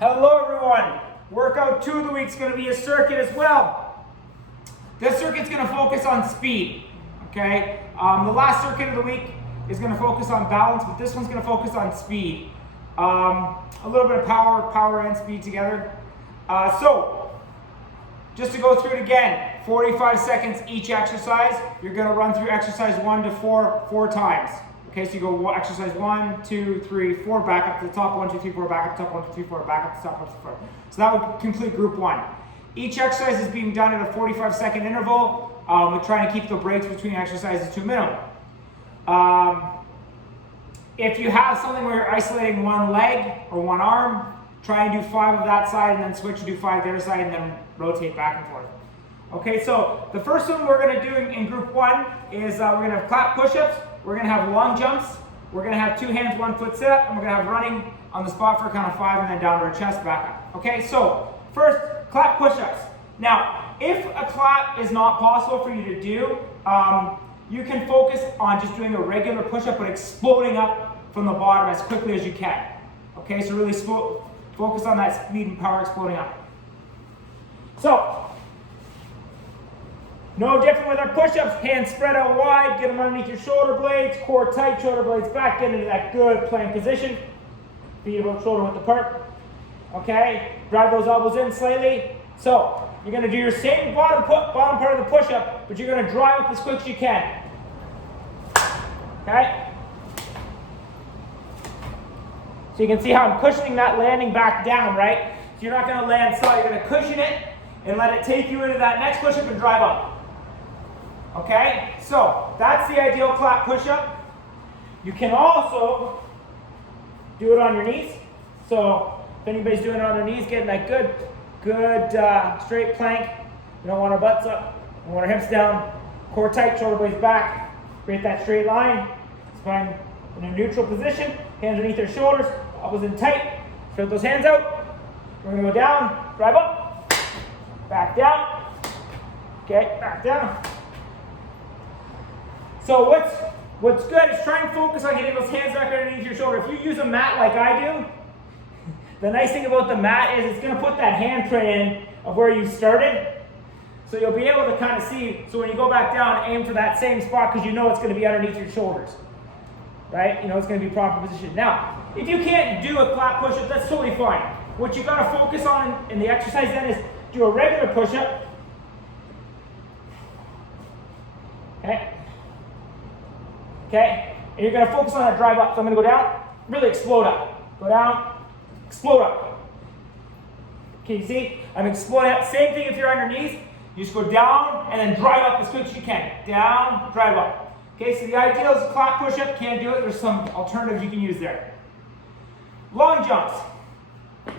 Hello everyone. Workout 2 of the week is going to be a circuit as well. This circuit's going to focus on speed. Okay. The last circuit of the week is going to focus on balance, but this one's going to focus on speed. A little bit of power and speed together. So just to go through it again, 45 seconds each exercise. You're going to run through exercise 1 to 4 4 times. Okay, so you go exercise 1, 2, 3, 4, back up to the top, 1, 2, 3, 4, back up to the top, 1, 2, 3, 4, back up to the top, 1, 2, 3, 4. So that would complete group 1. Each exercise is being done at a 45-second interval. We're trying to keep the breaks between exercises to a minimum. If you have something where you're isolating one leg or one arm, try and do 5 of that side and then switch and do 5 the other side and then rotate back and forth. Okay, so the first one we're going to do in group 1 is we're going to have clap push-ups. We're going to have long jumps, we're going to have 2 hands, 1 foot sit up, and we're going to have running on the spot for a count of 5 and then down to our chest back up. Okay, so first, clap push-ups. Now, if a clap is not possible for you to do, you can focus on just doing a regular push-up but exploding up from the bottom as quickly as you can. Okay, so really focus on that speed and power exploding up. So, no different with our push-ups. Hands spread out wide, get them underneath your shoulder blades, core tight, shoulder blades back, get into that good plank position. Feet about shoulder width apart. Okay, drive those elbows in slightly. So, you're going to do your same bottom part of the push-up, but you're going to drive up as quick as you can. Okay? So you can see how I'm cushioning that landing back down, right? So you're not going to land solid, you're going to cushion it and let it take you into that next push-up and drive up. Okay, so that's the ideal clap push-up. You can also do it on your knees. So if anybody's doing it on their knees, getting that good straight plank. We don't want our butts up. We want our hips down. Core tight, shoulder blades back. Create that straight line. Spine in a neutral position. Hands underneath their shoulders. Elbows in tight. Spread those hands out. We're going to go down, drive up, back down. Okay, back down. So what's good is try and focus on getting those hands back underneath your shoulder. If you use a mat like I do, the nice thing about the mat is it's going to put that handprint in of where you started. So you'll be able to kind of see, so when you go back down, aim for that same spot because you know it's going to be underneath your shoulders. Right? You know it's going to be proper position. Now, if you can't do a clap push-up, that's totally fine. What you got to focus on in the exercise then is do a regular push-up. Okay? Okay? And you're going to focus on that drive up. So I'm going to go down, really explode up. Go down, explode up. Okay, you see? I'm exploding up. Same thing if you're on your knees. You just go down and then drive up as quick as you can. Down, drive up. Okay, so the ideal is a clap push-up. Can't do it. There's some alternatives you can use there. Long jumps.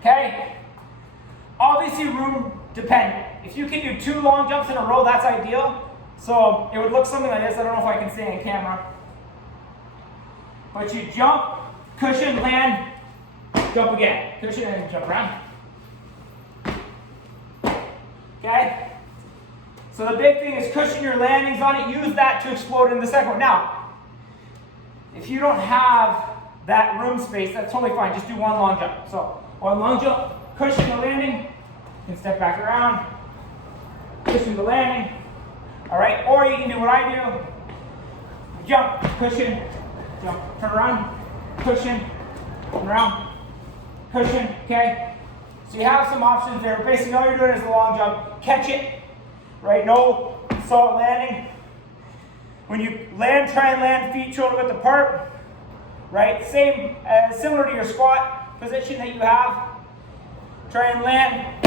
Okay? Obviously room dependent. If you can do 2 long jumps in a row, that's ideal. So it would look something like this. I don't know if I can see it on camera. But you jump, cushion, land, jump again. Cushion and jump around. Okay? So the big thing is cushion your landings on it. Use that to explode in the second one. Now, if you don't have that room space, that's totally fine. Just do 1 long jump. So 1 long jump, cushion the landing, you can step back around, cushion the landing. All right, or you can do what I do. Jump, cushion, jump, turn around, cushion, turn around, cushion, okay? So you have some options there. Basically all you're doing is a long jump. Catch it, right? No solid landing. When you land, try and land feet shoulder width apart, right? Same, similar to your squat position that you have. Try and land,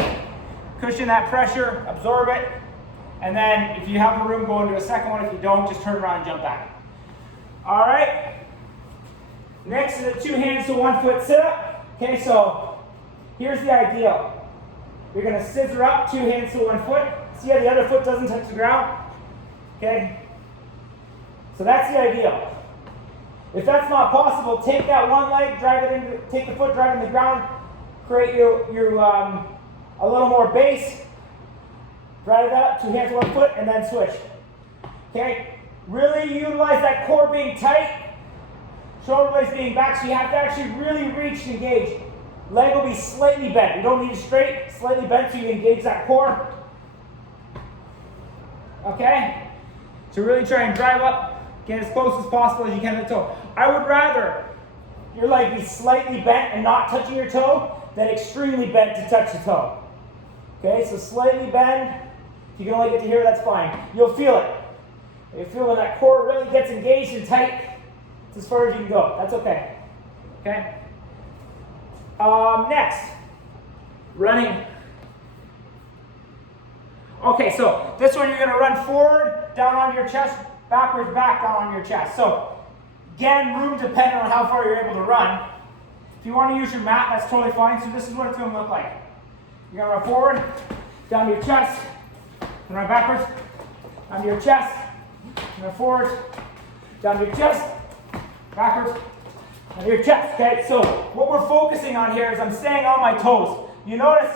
cushion that pressure, absorb it. And then if you have the room, go into a second one. If you don't, just turn around and jump back. All right. Next is a 2 hands to 1 foot sit up. Okay, so here's the ideal. You're going to scissor up, 2 hands to 1 foot. See how the other foot doesn't touch the ground? Okay. So that's the ideal. If that's not possible, take that one leg, drive it into, take the foot, drive it in the ground, create your a little more base. Drive it up, 2 hands, 1 foot, and then switch. Okay? Really utilize that core being tight, shoulder blades being back, so you have to actually really reach and engage. Leg will be slightly bent. You don't need it straight, slightly bent so you engage that core. Okay? So really try and drive up, get as close as possible as you can to the toe. I would rather your leg be slightly bent and not touching your toe than extremely bent to touch the toe. Okay, so slightly bend. If you can only get to here, that's fine. You'll feel it. You feel when that core really gets engaged and tight, it's as far as you can go. That's okay. Okay? Next, running. Okay, so this one you're going to run forward, down on your chest, backwards, back, down on your chest. So, again, room dependent on how far you're able to run. If you want to use your mat, that's totally fine. So this is what it's going to look like. You're going to run forward, down to your chest, and run backwards, down to your chest, and run forward, down to your chest, backwards, down to your chest. Okay, so what we're focusing on here is I'm staying on my toes. You notice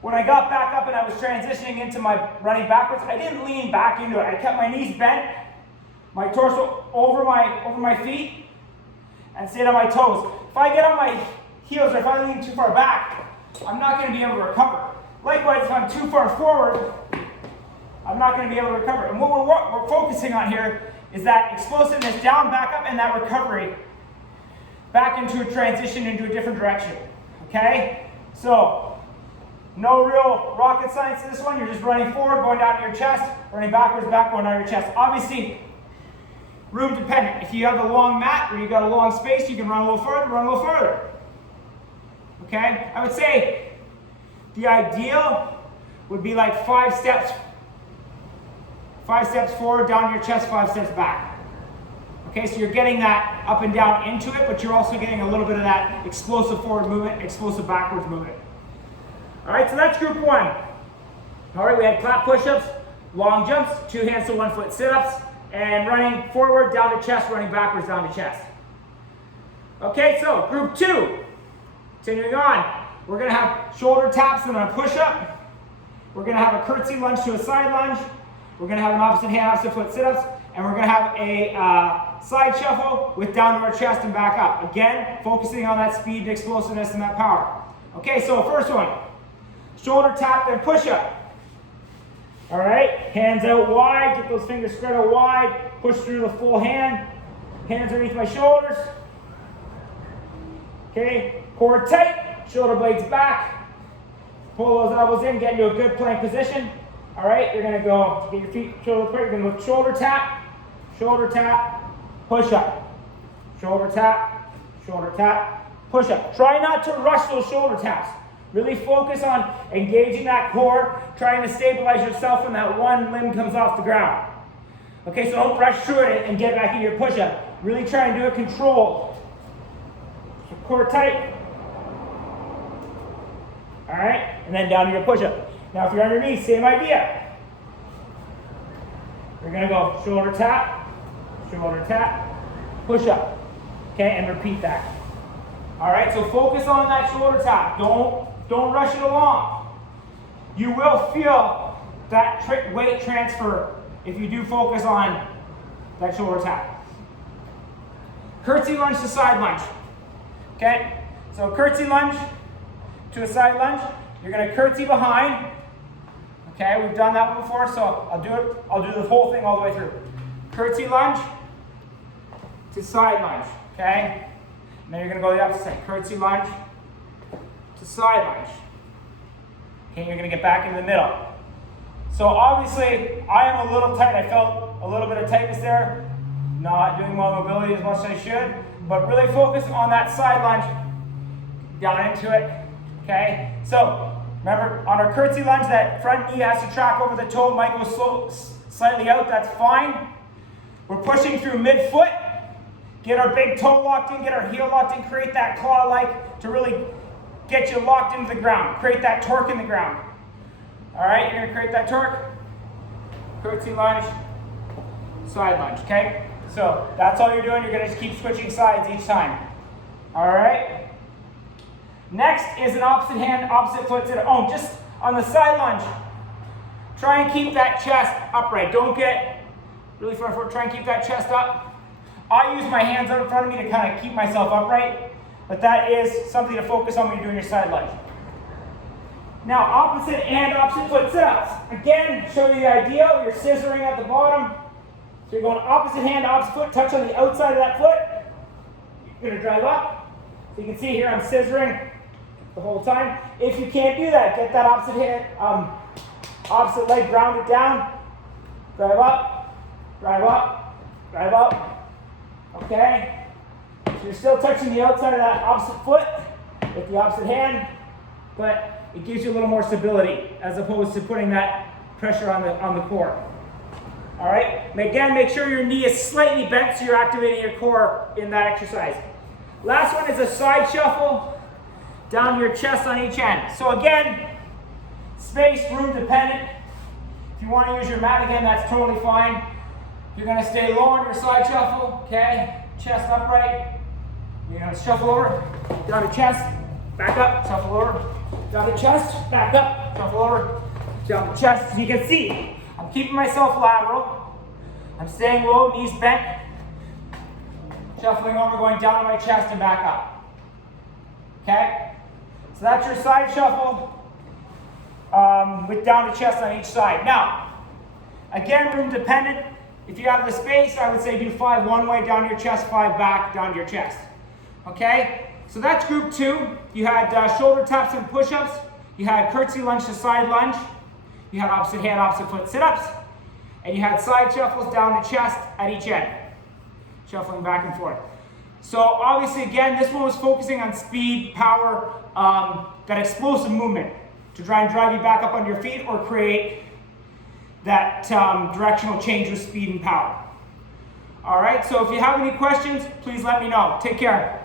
when I got back up and I was transitioning into my running backwards, I didn't lean back into it. I kept my knees bent, my torso over my feet, and stayed on my toes. If I get on my heels or if I lean too far back, I'm not going to be able to recover. Likewise, if I'm too far forward, I'm not going to be able to recover. And what we're focusing on here is that explosiveness down, back up, and that recovery back into a transition into a different direction. Okay? So, no real rocket science to this one. You're just running forward, going down to your chest, running backwards, back, going down to your chest. Obviously, room dependent. If you have a long mat or you've got a long space, you can run a little further, run a little further. Okay? I would say the ideal would be like 5 steps. 5 steps forward, down your chest, 5 steps back. Okay, so you're getting that up and down into it, but you're also getting a little bit of that explosive forward movement, explosive backwards movement. All right, so that's group 1. All right, we had clap push-ups, long jumps, 2 hands to 1 foot sit-ups, and running forward, down to chest, running backwards, down to chest. Okay, so group 2. Continuing on, we're going to have shoulder taps and a push-up. We're going to have a curtsy lunge to a side lunge. We're going to have an opposite hand, opposite foot sit-ups. And we're going to have a side shuffle with down to our chest and back up. Again, focusing on that speed, explosiveness, and that power. Okay, so first one, shoulder tap and push-up. All right, hands out wide, get those fingers spread out wide, push through the full hand, hands underneath my shoulders. Okay, core tight, shoulder blades back, pull those elbows in, get into a good plank position. All right, you're gonna go, get your feet shoulder apart, you're gonna go shoulder tap, push up. Shoulder tap, push up. Try not to rush those shoulder taps. Really focus on engaging that core, trying to stabilize yourself when that one limb comes off the ground. Okay, so don't rush through it and get back into your push-up. Really try and do it controlled. So core tight. All right, and then down to your push-up. Now if you're underneath, same idea. You're gonna go shoulder tap, push up. Okay, and repeat that. All right, so focus on that shoulder tap. Don't rush it along. You will feel that weight transfer if you do focus on that shoulder tap. Curtsy lunge to side lunge. Okay, so curtsy lunge to a side lunge. You're gonna curtsy behind. Okay, we've done that one before, so I'll do the whole thing all the way through. Curtsy lunge to side lunge. Okay, and then you're gonna go the opposite side. Curtsy lunge to side lunge. Okay, you're gonna get back into the middle. So obviously, I am a little tight. I felt a little bit of tightness there. Not doing well mobility as much as I should, but really focus on that side lunge, down into it. Okay, so remember on our curtsy lunge, that front knee has to track over the toe. It might go slightly out. That's fine. We're pushing through mid-foot. Get our big toe locked in, get our heel locked in, create that claw-like to really get you locked into the ground. Create that torque in the ground. All right, you're gonna create that torque. Curtsy lunge, side lunge, okay? So that's all you're doing. You're gonna just keep switching sides each time. All right? Next is an opposite hand, opposite foot sit. Oh, just on the side lunge, try and keep that chest upright. Don't get really far forward. Try and keep that chest up. I use my hands out in front of me to kind of keep myself upright. but that is something to focus on when you're doing your side lunge. Now, opposite and opposite foot sit-ups. Again, show you the ideal. You're scissoring at the bottom. So you're going opposite hand, opposite foot, touch on the outside of that foot. You're going to drive up. So you can see here I'm scissoring the whole time. If you can't do that, get that opposite hand, opposite leg grounded down. Drive up, drive up, drive up. Okay? So you're still touching the outside of that opposite foot with the opposite hand, but it gives you a little more stability as opposed to putting that pressure on the core. All right? Again, make sure your knee is slightly bent so you're activating your core in that exercise. Last one is a side shuffle down your chest on each end. So again, space, room dependent. If you want to use your mat again, that's totally fine. You're going to stay low on your side shuffle, okay? Chest upright. You're going to shuffle over, down to chest, back up, shuffle over, down to chest, back up, shuffle over, down to chest. So you can see, I'm keeping myself lateral. I'm staying low, knees bent. Shuffling over, going down to my chest and back up. Okay? So that's your side shuffle with down to chest on each side. Now, again, room dependent. If you have the space, I would say do 5 one way down to your chest, 5 back down to your chest. Okay? So that's group 2. You had shoulder taps and push-ups. You had curtsy lunge to side lunge. You had opposite hand, opposite foot sit-ups. And you had side shuffles down to chest at each end. Shuffling back and forth. So obviously, again, this one was focusing on speed, power, that explosive movement to try and drive you back up on your feet or create that directional change with speed and power. All right, so if you have any questions, please let me know. Take care.